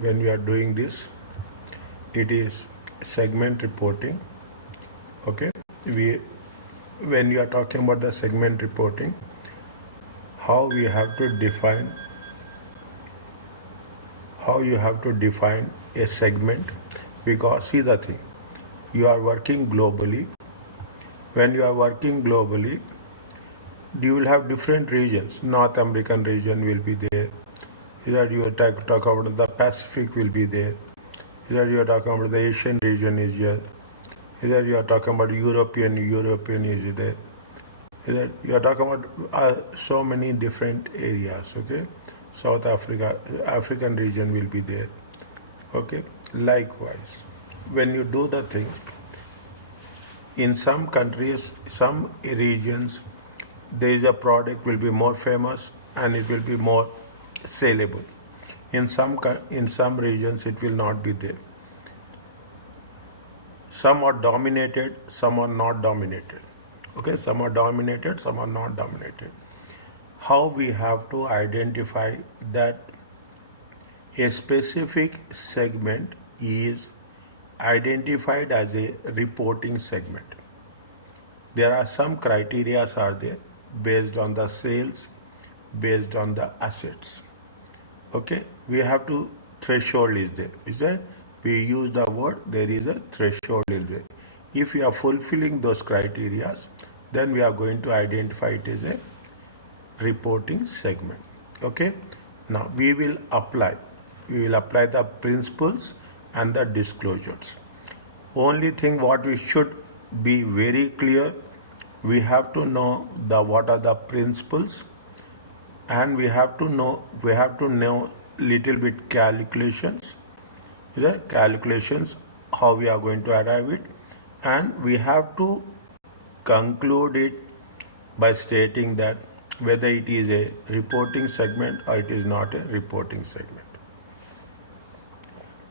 when we are doing this, it is segment reporting. Okay, when we are talking about the segment reporting, how you have to define a segment, because see the thing, you are working globally. When you are working globally, you will have different regions. North American region will be there. Here you talk about the Pacific will be there. Here you are talking about the Asian region is here. Here you are talking about European is there. Here you are talking about so many different areas. Okay, South Africa, African region will be there. Okay, likewise, when you do the thing, in some countries, some regions, there is a product will be more famous and it will be more saleable. In some regions, it will not be there. Some are dominated, some are not dominated. Okay, some are dominated, some are not dominated. How we have to identify that a specific segment is identified as a reporting segment. There are some criteria are there based on the sales, based on the assets. Okay, we have to threshold is there. Is there? We use the word there is a threshold is there. If we are fulfilling those criteria, then we are going to identify it as a reporting segment. Okay. Now we will apply the principles and the disclosures. Only thing what we should be very clear, we have to know what are the principles, and we have to know little bit calculations. The calculations how we are going to arrive it, and we have to conclude it by stating that whether it is a reporting segment or it is not a reporting segment.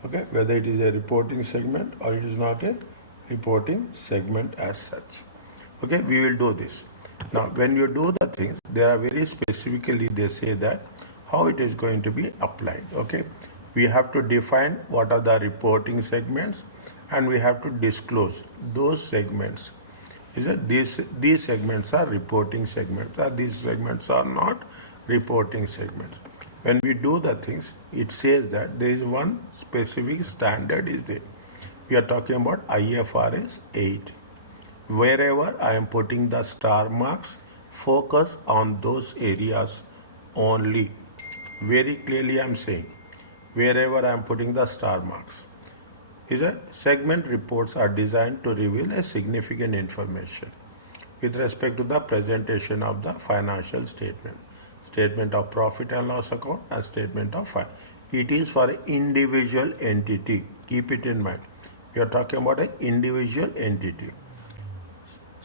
Okay, whether it is a reporting segment or it is not a reporting segment as such. Okay, we will do this. Now, when you do the things, there are very specifically they say that how it is going to be applied. Okay, we have to define what are the reporting segments, and we have to disclose those segments. Is that these segments are reporting segments, or these segments are not reporting segments. When we do the things, it says that there is one specific standard is there. We are talking about IFRS 8. Wherever I am putting the star marks, focus on those areas only. Very clearly I am saying, wherever I am putting the star marks. Is that segment reports are designed to reveal a significant information with respect to the presentation of the financial statement of profit and loss account, and statement of fine. It is for an individual entity. Keep it in mind. We are talking about an individual entity.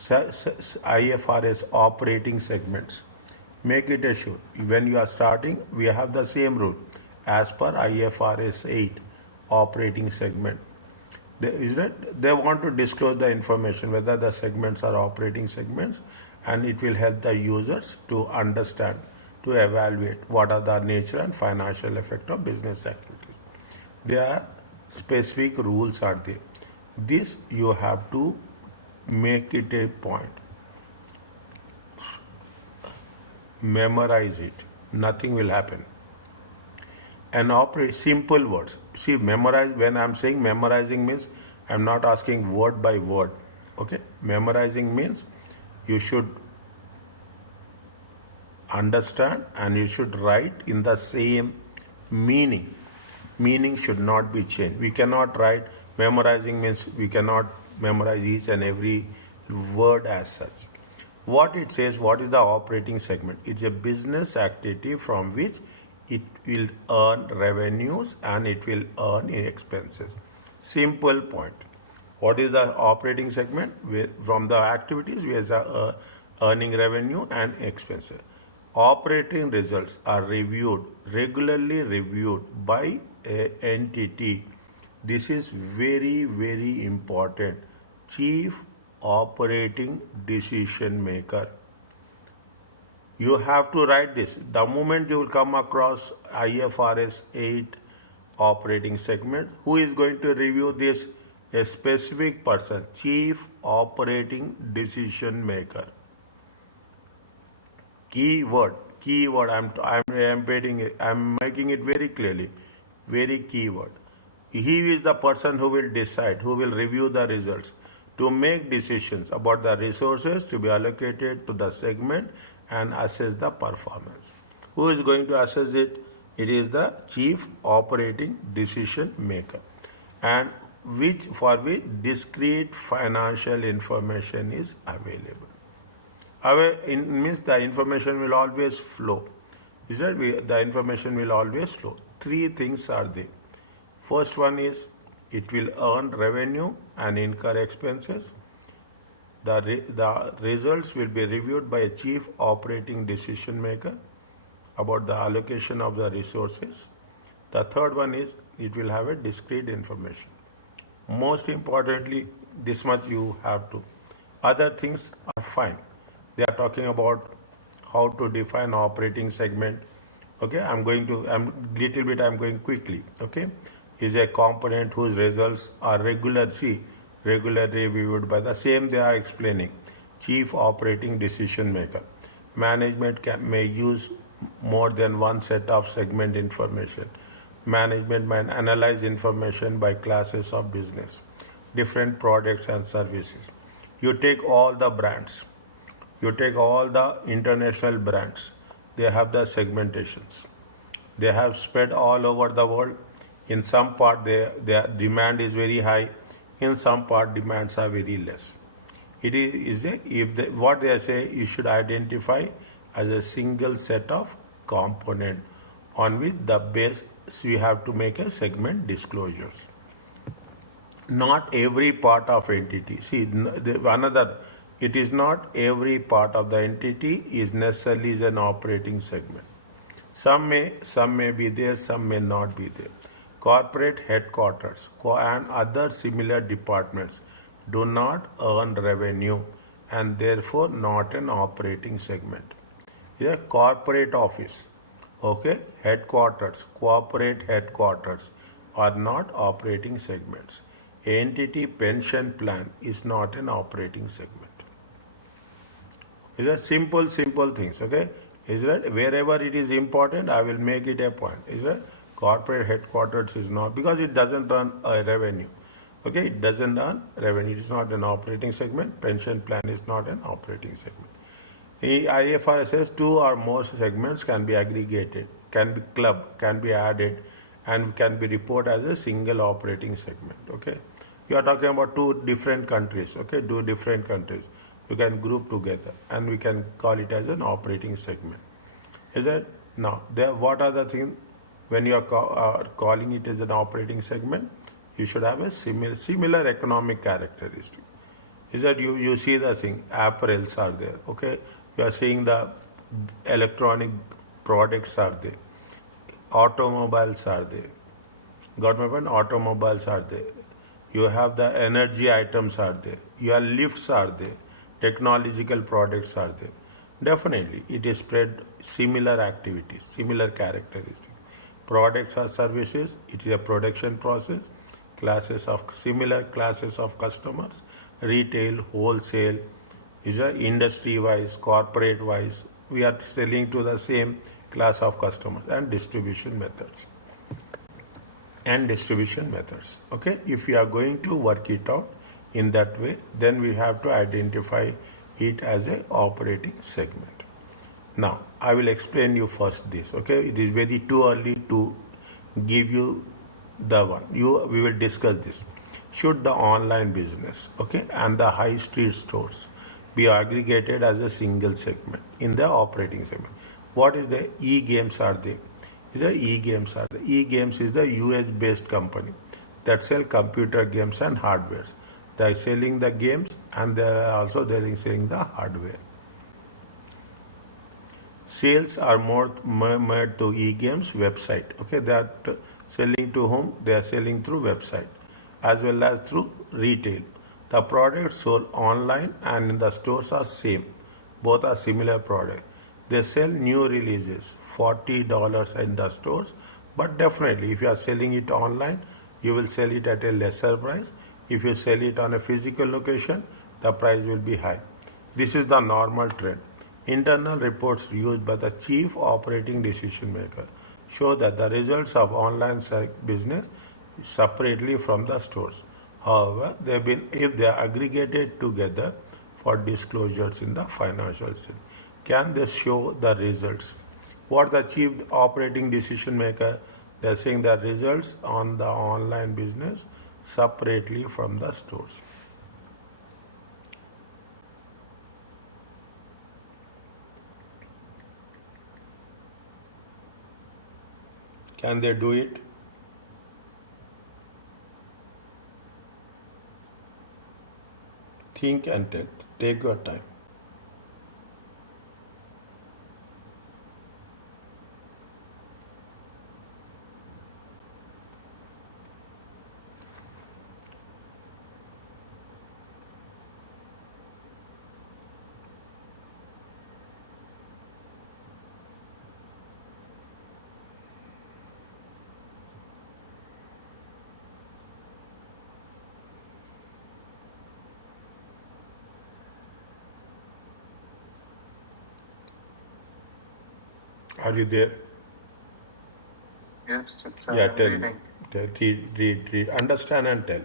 IFRS operating segments. Make it a sure. When you are starting, we have the same rule as per IFRS 8 operating segment. They want to disclose the information whether the segments are operating segments, and it will help the users to understand, to evaluate what are the nature and financial effect of business activities. There are specific rules are there. This you have to make it a point. Memorize it. Nothing will happen. And operate simple words. See, memorize, when I'm saying memorizing means I'm not asking word by word. Okay? Memorizing means you should understand and you should write in the same meaning. Meaning should not be changed. We cannot write, memorizing means we cannot memorize each and every word as such. What it says, what is the operating segment? It's a business activity from which it will earn revenues and it will earn expenses. Simple point. What is the operating segment? From the activities, we are earning revenue and expenses. Operating results are regularly reviewed by an entity. This is very, very important. Chief operating decision maker. You have to write this. The moment you will come across IFRS 8 operating segment. Who is going to review this? A specific person, chief operating decision maker. Keyword. I'm making it very clearly, very keyword. He is the person who will decide, who will review the results, to make decisions about the resources to be allocated to the segment and assess the performance. Who is going to assess it? It is the chief operating decision maker, and for which discrete financial information is available. Means the information will always flow. Is that the information will always flow? Three things are there. First one is it will earn revenue and incur expenses. The results will be reviewed by a chief operating decision maker about the allocation of the resources. The third one is it will have a discrete information. Most importantly, this much you have to. Other things are fine. They are talking about how to define operating segment. Okay, I'm going quickly. Okay, is a component whose results are regularly reviewed by the same they are explaining. Chief operating decision maker. Management may use more than one set of segment information. Management might analyze information by classes of business, different products and services. You take all the brands. You take all the international brands. They have the segmentations. They have spread all over the world. In some part, their demand is very high. In some part, demands are very less. What they say, you should identify as a single set of component on which the base we have to make a segment disclosures. Not every part of entity. See, it is not every part of the entity is necessarily an operating segment. Some may be there, some may not be there. Corporate headquarters and other similar departments do not earn revenue and therefore not an operating segment. Yeah, corporate office, okay, headquarters, corporate headquarters are not operating segments. Entity pension plan is not an operating segment. Is that simple things, okay? Is that wherever it is important, I will make it a point. Is that corporate headquarters is not, because it doesn't earn a revenue. Okay, it doesn't earn revenue. It is not an operating segment. Pension plan is not an operating segment. In IFRS says two or more segments can be aggregated, can be clubbed, can be added, and can be reported as a single operating segment. Okay, you are talking about two different countries. Okay, two different countries. You can group together and we can call it as an operating segment. Is that now? What are the things when you are calling it as an operating segment? You should have a similar economic characteristic. Is that you see the thing? Apparels are there. Okay, you are seeing the electronic products are there. Automobiles are there. Got my point? Automobiles are there. You have the energy items are there. Your lifts are there. Technological products are there. Definitely, it is spread similar activities, similar characteristics. Products or services, it is a production process. Similar classes of customers, retail, wholesale, is a industry-wise, corporate-wise. We are selling to the same class of customers and distribution methods. Okay, if we are going to work it out in that way, then we have to identify it as a operating segment. Now, I will explain you first this. Okay, it is very too early to give you the one. We will discuss this. Should the online business, okay, and the high street stores be aggregated as a single segment in the operating segment? What is the e-games are there? E-games is the US based company that sell computer games and hardware. They are selling the games and they are also selling the hardware. Sales are more made to e-games website. Okay, they are selling to whom? They are selling through website as well as through retail. The products sold online and in the stores are same. Both are similar products. They sell new releases, $40 in the stores, But definitely, if you are selling it online, you will sell it at a lesser price. If you sell it on a physical location, the price will be high. This is the normal trend. Internal reports used by the chief operating decision maker show that the results of online business separately from the stores. However, if they are aggregated together for disclosures in the financial statement, can they show the results? What the chief operating decision maker, they're saying the results on the online business separately from the stores. Can they do it? Think and tell. Take your time. Are you there? Yes, teacher, Yeah, I'm tell me. reading. Read. Understand and tell.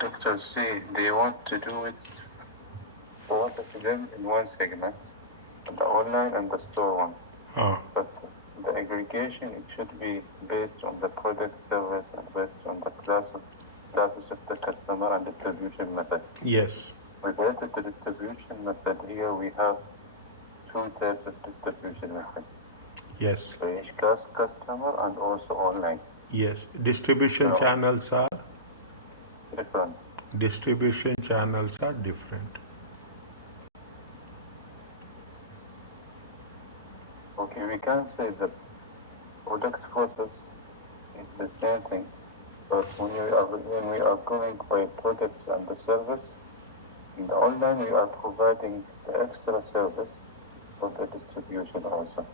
Dr. C, they want to do it both of them in one segment, the online and the store one. But the aggregation, it should be based on the product service and based on the classes of the customer and distribution method. Yes. Related to distribution method, here we have two types of distribution methods. Yes. So each customer and also online. Yes. Distribution channels are different. Distribution channels are different. Okay, we can say the product process is the same thing, but when we are going by products and the service, in the online we are providing the extra service for the distribution also.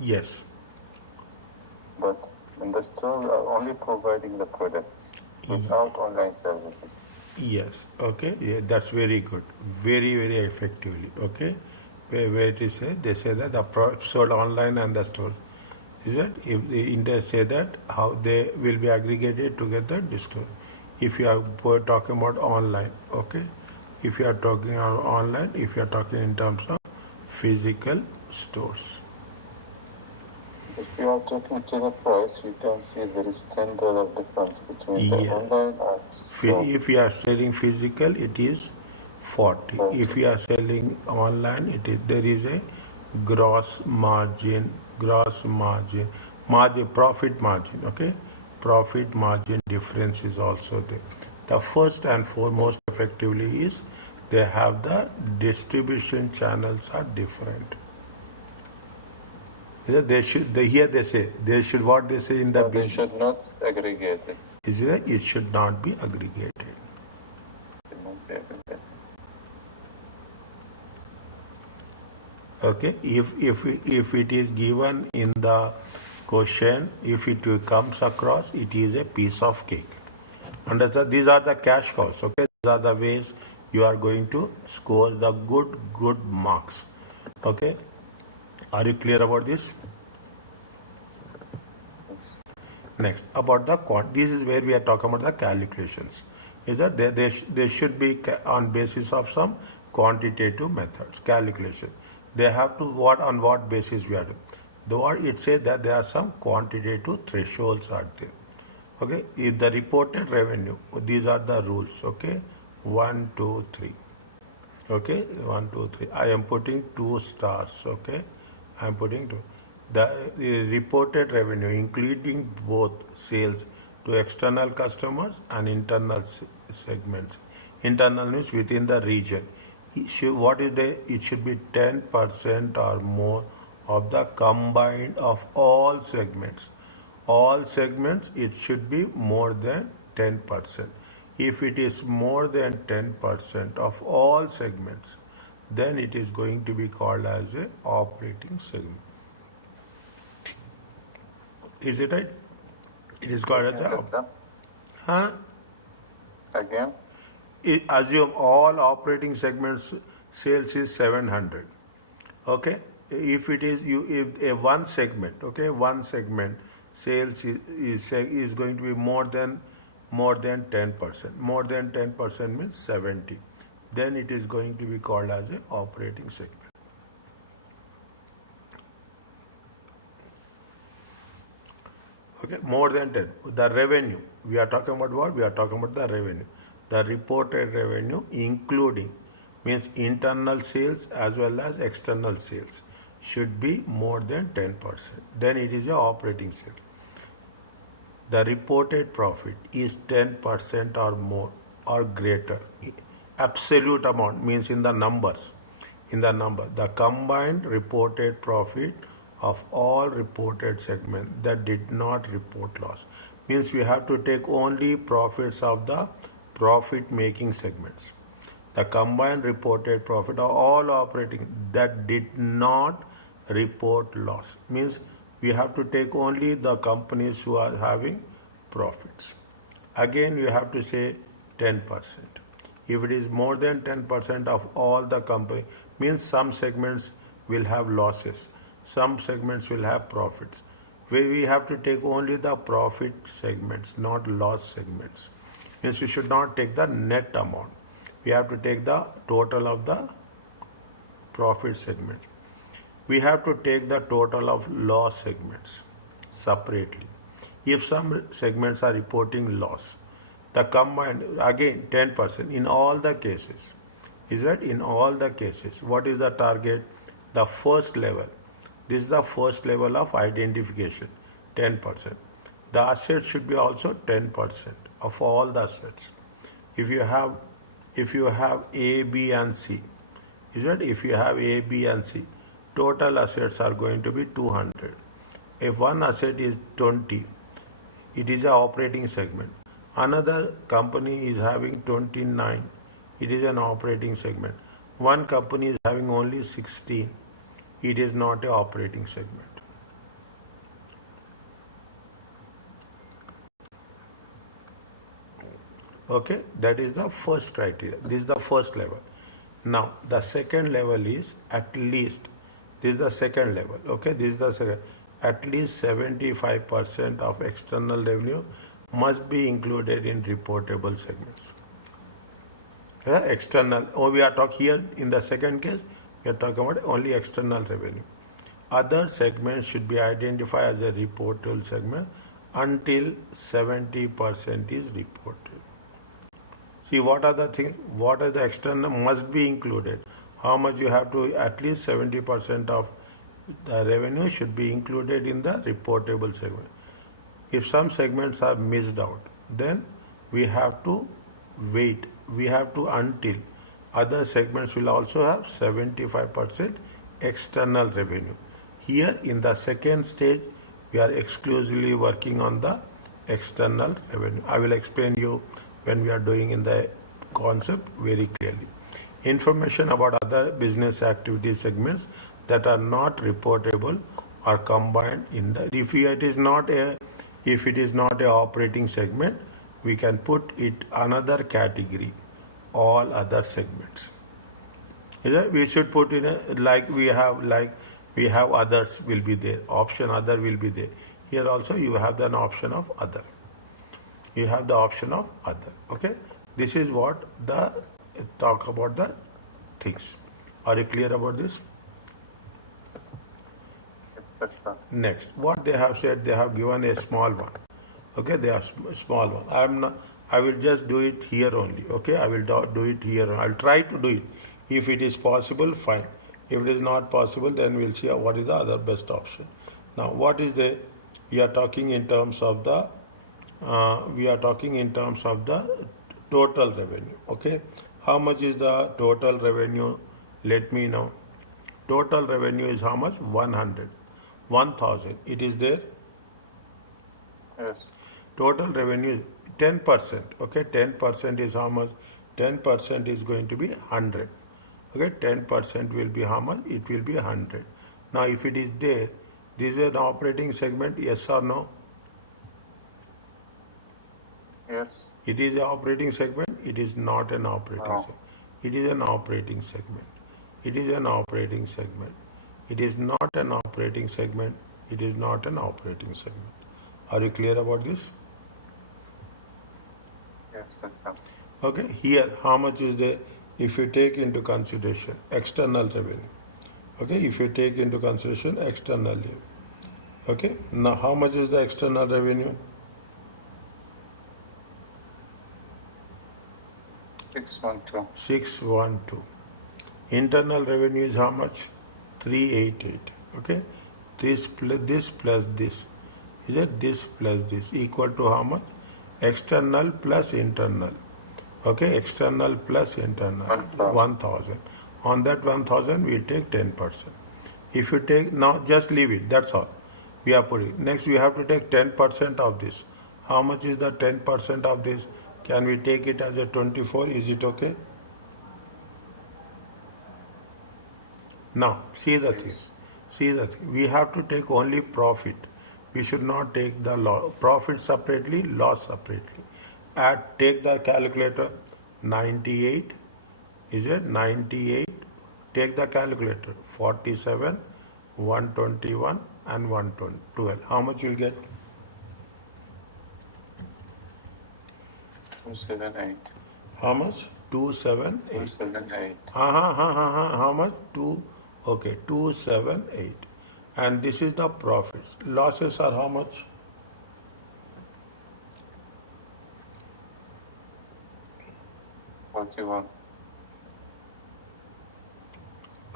Yes. But in the store we are only providing the products without online services. Yes. Okay. Yeah, that's very good. Very, very effectively. Okay. Where it is they say that the sold online and the store. Is it? If the India say that how they will be aggregated together, disclose. If you are talking about online, okay. If you are talking online, if you are talking in terms of physical stores. If you are talking to the price, you can see there is $10 difference between the online and store. If you are selling physical, it is 40. If you are selling online, there is a gross margin, profit margin. Okay, profit margin difference is also there. The first and foremost effectively is they have the distribution channels are different. They should. Here they say they should. What they say in the they should not aggregate it. Is that it should not be aggregated. Okay, if it is given in the question, if it comes across, it is a piece of cake. Understand? These are the cash cows. Okay, these are the ways you are going to score the good marks. Okay, are you clear about this? Next, about the this is where we are talking about the calculations. Is that they should be on basis of some quantitative methods, calculation. They have to on what basis we are doing. Though it says that there are some quantitative thresholds are there. Okay, if the reported revenue, these are the rules. Okay, 1, 2, 3. Okay, 1, 2, 3. I am putting 2 stars. Okay, I am putting 2. The reported revenue, including both sales to external customers and internal segments. Internal means within the region. it should be 10% or more of the combined of all segments. All segments, it should be more than 10%. If it is more than 10% of all segments, then it is going to be called as a operating segment. Is it right? It is called as a... Huh? Again? Assume all operating segments sales is 700. Okay? If it is if a one segment, okay, one segment sales is going to be more than 10%. More than 10% means 70. Then it is going to be called as a operating segment. Okay, more than 10. The revenue, we are talking about what? We are talking about the revenue. The reported revenue including means internal sales as well as external sales should be more than 10%. Then it is a operating sale. The reported profit is 10% or more or greater. Absolute amount means in the numbers. In the number, the combined reported profit of all reported segments that did not report loss. Means we have to take only profits of the profit making segments. The combined reported profit of all operating that did not report loss. Means we have to take only the companies who are having profits. Again, you have to say 10%. If it is more than 10% of all the company, means some segments will have losses, some segments will have profits. We have to take only the profit segments, not loss segments. Means we should not take the net amount. We have to take the total of the profit segments. We have to take the total of loss segments separately. If some segments are reporting loss, the combined, again 10% in all the cases. Is that in all the cases? What is the target? The first level. This is the first level of identification, 10%. The assets should be also 10% of all the assets. If you have A, B and C, is that if you have A, B and C, total assets are going to be 200. If one asset is 20, it is an operating segment. Another company is having 29, it is an operating segment. One company is having only 16, it is not an operating segment. Okay, that is the first criteria. This is the first level. Now, the second level is at least, this is the second level. Okay, this is the second. At least 75% of external revenue must be included in reportable segments. External, we are talking here in the second case, we are talking about only external revenue. Other segments should be identified as a reportable segment until 70% is reported. See, what are the things, what are the external must be included. How much you have to, at least 70% of the revenue should be included in the reportable segment. If some segments are missed out, then we have to wait. We have to until other segments will also have 75% external revenue. Here in the second stage, we are exclusively working on the external revenue. I will explain you when we are doing in the concept very clearly. Information about other business activity segments that are not reportable are combined in the, if it is not a operating segment, we can put it another category, all other segments. We should put in a, like we have others will be there, option other will be there. Here also you have an option of other. You have the option of other. Okay, this is what the talk about the things. Are you clear about this? Next, what they have said, they have given a small one. Okay, they are small one. I will just do it here only. Okay, I will do it here. I'll try to do it. If it is possible, fine. If it is not possible, then we'll see what is the other best option. Now, what is the? We are talking in terms of the. Total revenue. Okay, How much is the total revenue? Let me know. Total revenue is how much? 100. 1000. It is there. Yes. Total revenue is 10%. Okay, 10% is how much? 10% is going to be 100. Okay, 10% will be how much? It will be 100. Now, if it is there, this is an operating segment, yes or no? Yes. It is an operating segment, it is not an operating segment. It is an operating segment. It is an operating segment. It is not an operating segment. It is not an operating segment. Are you clear about this? Yes, that's Okay, here how much is there if you take into consideration external revenue? Okay, if you take into consideration external revenue. Okay, now how much is the external revenue? 612. 612. Internal revenue is how much? 388. Okay, this plus this. Is it this plus this equal to how much? External plus internal. Okay, external plus internal. 1000. On that 1000, we take 10%. If you take, now just leave it, that's all. We are putting. Next, we have to take 10% of this. How much is the 10% of this? Can we take it as a 24? Is it okay? Now, see the thing. See the thing. We have to take only profit. We should not take the profit separately, loss separately. Take the calculator. 98. Is it 98? Take the calculator. 47, 121 and 112. How much you'll get? 278. How much? 278. 278. How much? 278. And this is the profits. Losses are how much? $41.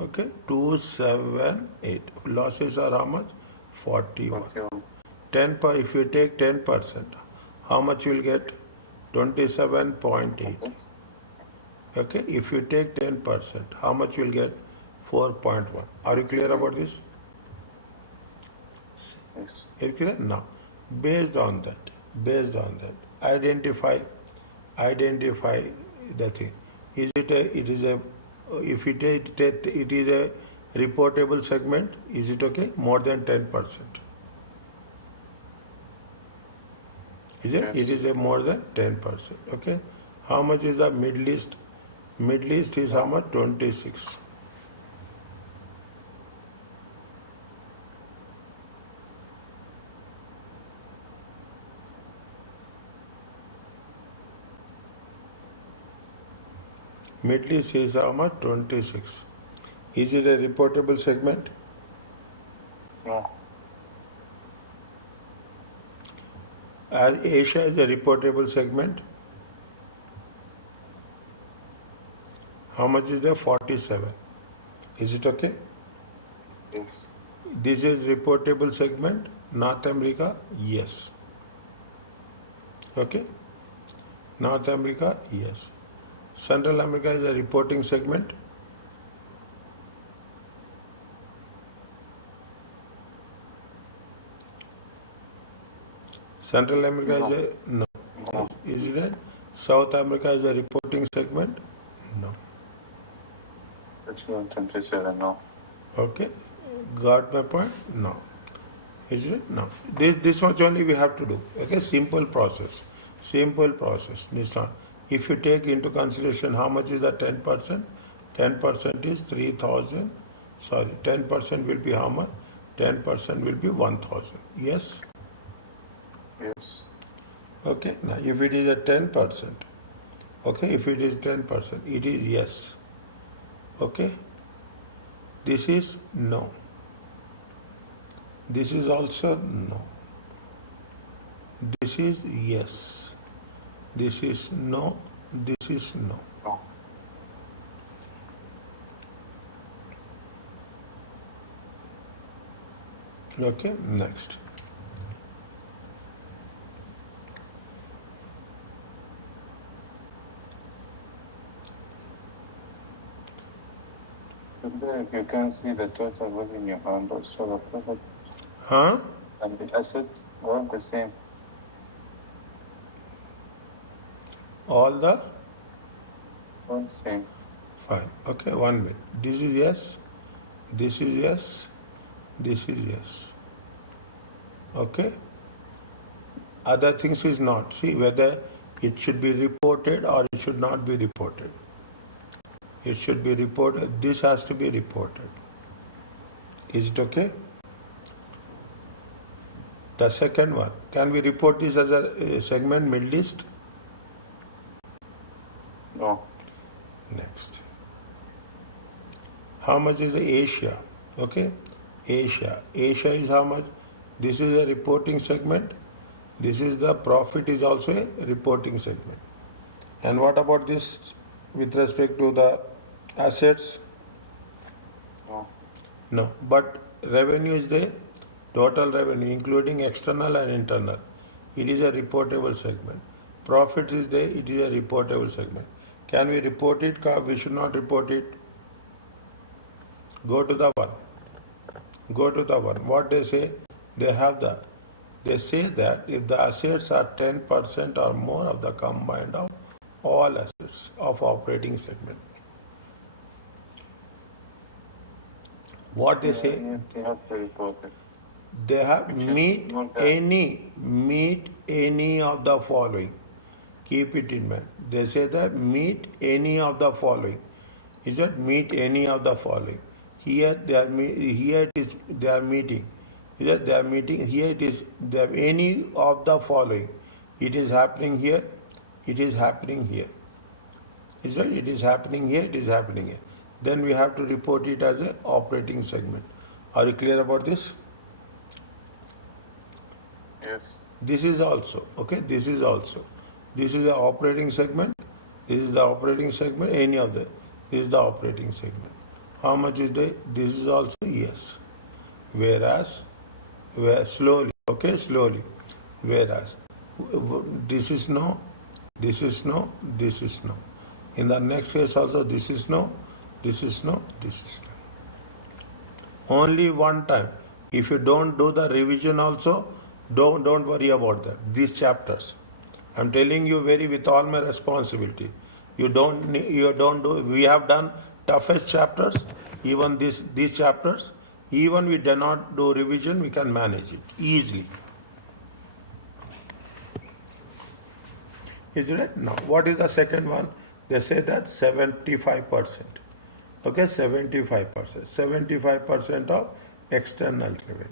Okay, 278. Losses are how much? 41. 41. If you take 10%, how much you will get? 27.8. Okay, if you take 10%, how much you will get? 4.1. Are you clear about this? Yes. Are you clear? Now, based on that, identify the thing. If it is a reportable segment, is it okay? More than 10%. Is it? Yes. It is a more than 10%. Okay. How much is the Middle East? Middle East is how much? 26. Middle East is how much? 26. Is it a reportable segment? No. As Asia is a reportable segment. How much is there? 47. Is it okay? Yes. This is reportable segment. North America, yes. Okay. North America, yes. Central America is a reporting segment. Central America is a no. Is it a South America is a reporting segment? No. It's 127. No. Okay. Got my point? No. Is it? No. This much only we have to do. Okay. Simple process. Simple process. This not. If you take into consideration how much is the 10%, 10% is 3,000. Sorry, 10% will be how much? 10% will be 1,000. Yes? Yes. Okay. Now, if it is a 10%, okay, if it is 10%, it is yes. Okay? This is no. This is also no. This is yes. This is no. This is no. No. Okay, next. If you can see the total revenue and also the profit and the assets, all the same. All the same. fine. Okay, 1 minute. This is yes, this is yes, this is yes. Okay. Other things is not. See whether it should be reported or it should not be reported. It should be reported. This has to be reported. Is it okay? The second one. Can we report this as a segment Middle East? No. Next. How much is the Asia? Okay. Asia. Asia is how much? This is a reporting segment. This is the profit is also a reporting segment. And what about this with respect to the assets? No. No. But revenue is there. Total revenue including external and internal. It is a reportable segment. Profit is there. It is a reportable segment. Can we report it? We should not report it. Go to the one. Go to the one. What they say? They have that. They say that if the assets are 10% or more of the combined of all assets of operating segment. What they say? They have to report it. They have meet any of the following. Keep it in mind. They say that meet any of the following. Is that meet any of the following? Here they are here it is they are meeting. Here they are meeting. Here it is they have any of the following. It is happening here. It is happening here. Is that it is happening here? It is happening here. Then we have to report it as an operating segment. Are you clear about this? Yes. This is also okay. This is also. This is the operating segment. This is the operating segment. Any of the. This is the operating segment. How much is the? This is also yes. Whereas, slowly. Okay, slowly. Whereas, this is no. This is no. This is no. In the next case also, this is no. This is no. This is no. Only one time. If you don't do the revision also, don't worry about that. These chapters. I'm telling you very with all my responsibility. You don't do. We have done toughest chapters. Even these chapters. Even we do not do revision, we can manage it easily. Is it right? Now, what is the second one? They say that 75%. Okay, 75%. 75% of external revenue.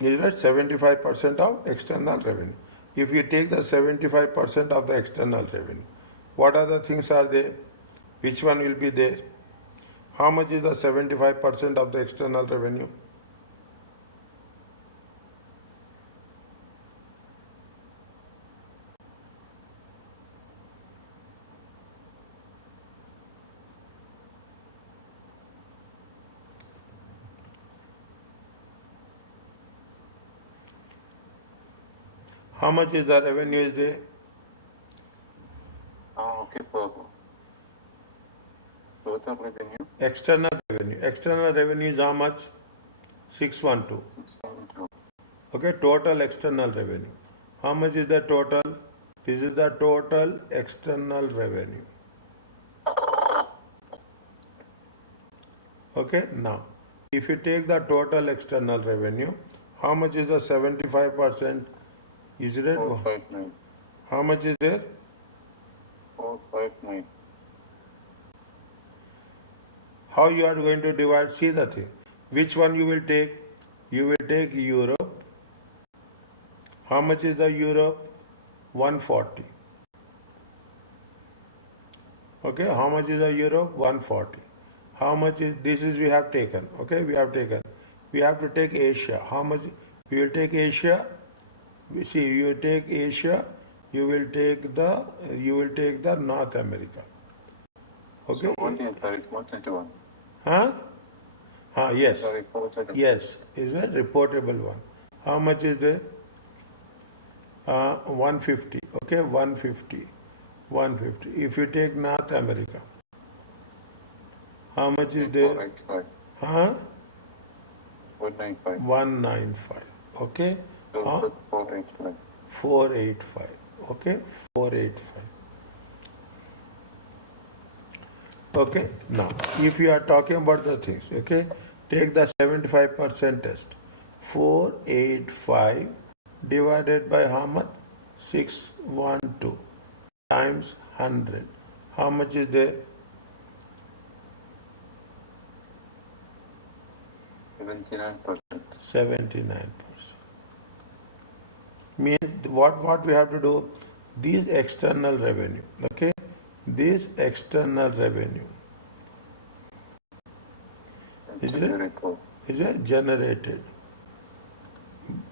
Is that 75% of external revenue? If you take the 75% of the external revenue, what other things are there? Which one will be there? How much is the 75% of the external revenue? How much is the revenue is there? Okay, total revenue. External revenue. External revenue is how much? 612. 612. Okay, total external revenue. How much is the total? This is the total external revenue. Okay, now, if you take the total external revenue, how much is the 75%? Is it? 459. How much is there? 459. How you are going to divide? See the thing. Which one you will take? You will take Europe. How much is the Europe? 140. Okay, how much is the Europe? 140. How much is this? Is we have taken. Okay, we have taken. We have to take Asia. How much? We will take Asia. See, you take Asia. You will take the North America. Okay. So only the reported one. Huh? Yes. The reported. Yes. Is a reportable one. How much is there? 150. Okay, 150. 150. If you take North America, how much is there? 485. Huh? 195. 195. Okay. So put 485. 485. Okay, 485. Okay, now if you are talking about the things, okay, take the 75% test. 485 divided by how much? 612 times 100. How much is there? 79%. 79%. Means what we have to do? These external revenue, okay? This external revenue is it generated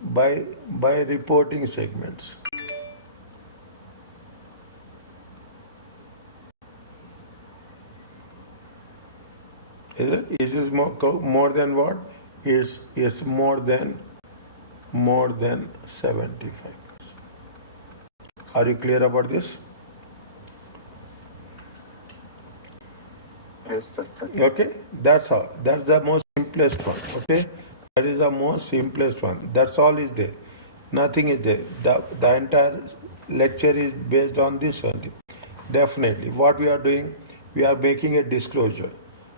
by reporting segments. Is it more than what? It's more than 75%. Are you clear about this? Yes, sir. Okay, that's all. That's the most simplest one. Okay, that is the most simplest one. That's all is there. Nothing is there. The entire lecture is based on this only. Definitely. What we are doing, we are making a disclosure.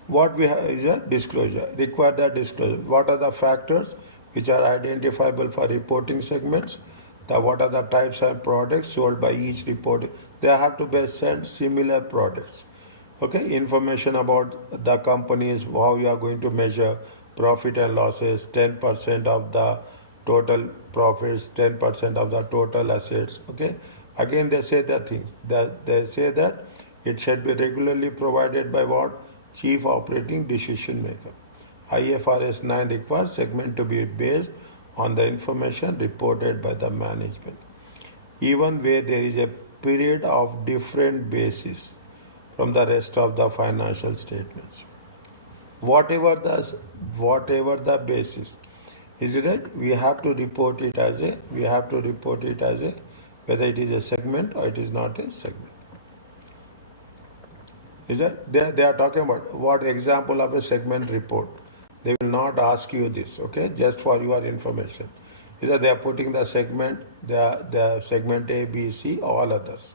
What we have is a disclosure. Require the disclosure. What are the factors which are identifiable for reporting segments? What are the types of products sold by each report? They have to be sent similar products. Okay, information about the companies, how you are going to measure profit and losses, 10% of the total profits, 10% of the total assets. Okay, again they say that things that they say that it should be regularly provided by what? Chief Operating Decision Maker. IFRS 9 requires segment to be based on the information reported by the management, even where there is a period of different basis from the rest of the financial statements. Whatever the basis, is it? We have to report it as a whether it is a segment or it is not a segment. Is that they are talking about what example of a segment report? They will not ask you this, okay? Just for your information. Either they are putting the segment, the segment A, B, C, all others.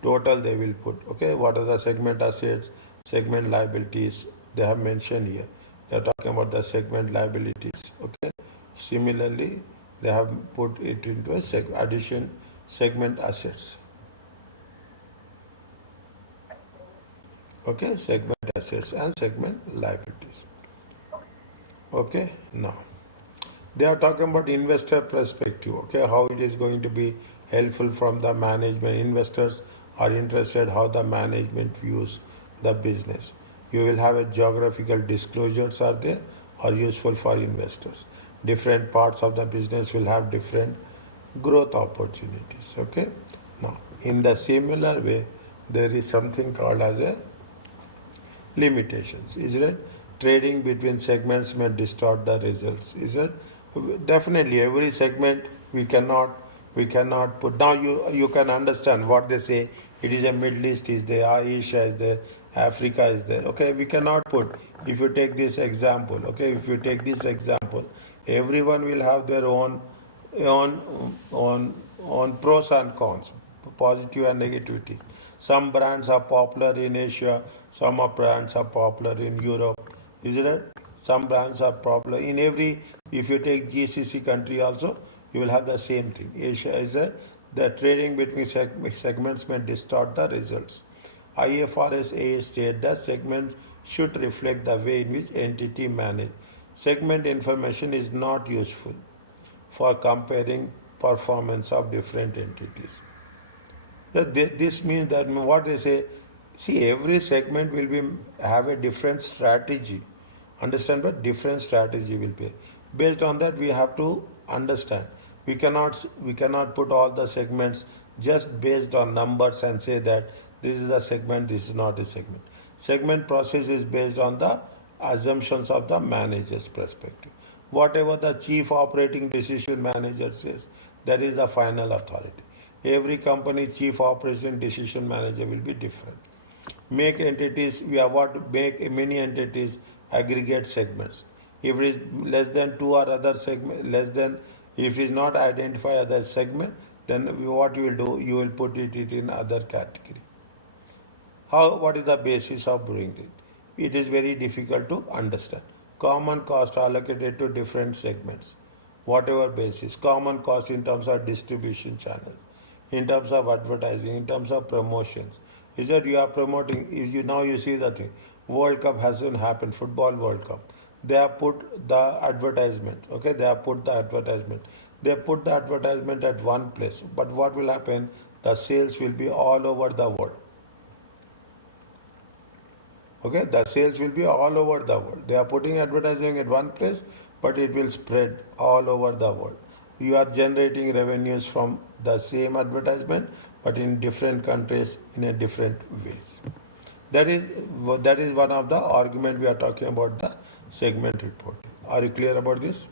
Total they will put, okay? What are the segment assets, segment liabilities? They have mentioned here. They are talking about the segment liabilities, okay? Similarly, they have put it into a addition segment assets. Okay, segment assets and segment liabilities. Okay, now they are talking about investor perspective. Okay, how it is going to be helpful from the management. Investors are interested how the management views the business. You will have a geographical disclosures are there are useful for investors. Different parts of the business will have different growth opportunities. Okay, now in the similar way there is something called as a limitations. Is it? Trading between segments may distort the results. Is it? Definitely, every segment we cannot put. Now you can understand what they say. It is a Middle East is there, Asia is there, Africa is there. Okay, we cannot put. If you take this example, okay, if you take this example, everyone will have their own pros and cons, positive and negativity. Some brands are popular in Asia, some brands are popular in Europe. Is it? Some brands are popular in every. If you take GCC country also, you will have the same thing. Asia is the trading between segments may distort the results. IFRS A states that segments should reflect the way in which entity manage. Segment information is not useful for comparing performance of different entities. This means that what they say, see, every segment will have a different strategy. Understand what different strategy will be. Based on that, we have to understand. We cannot put all the segments just based on numbers and say that this is a segment, this is not a segment. Segment process is based on the assumptions of the manager's perspective. Whatever the chief operating decision manager says, That is the final authority. Every company chief operation decision manager will be different. Make entities, we have what make many entities aggregate segments. If it is less than two or other segment, less than, if it is not identify other segment, then what you will do, you will put it in other category. What is the basis of doing it? It is very difficult to understand. Common cost allocated to different segments. Whatever basis. Common cost in terms of distribution channel, in terms of advertising, in terms of promotions. Is that you are promoting, now you see the thing. World Cup hasn't happened, Football World Cup. They have put the advertisement, okay? They have put the advertisement. They put the advertisement at one place. But what will happen? The sales will be all over the world. Okay, the sales will be all over the world. They are putting advertising at one place, but it will spread all over the world. You are generating revenues from the same advertisement, but in different countries in a different ways. That is one of the argument we are talking about the segment reporting. Are you clear about this?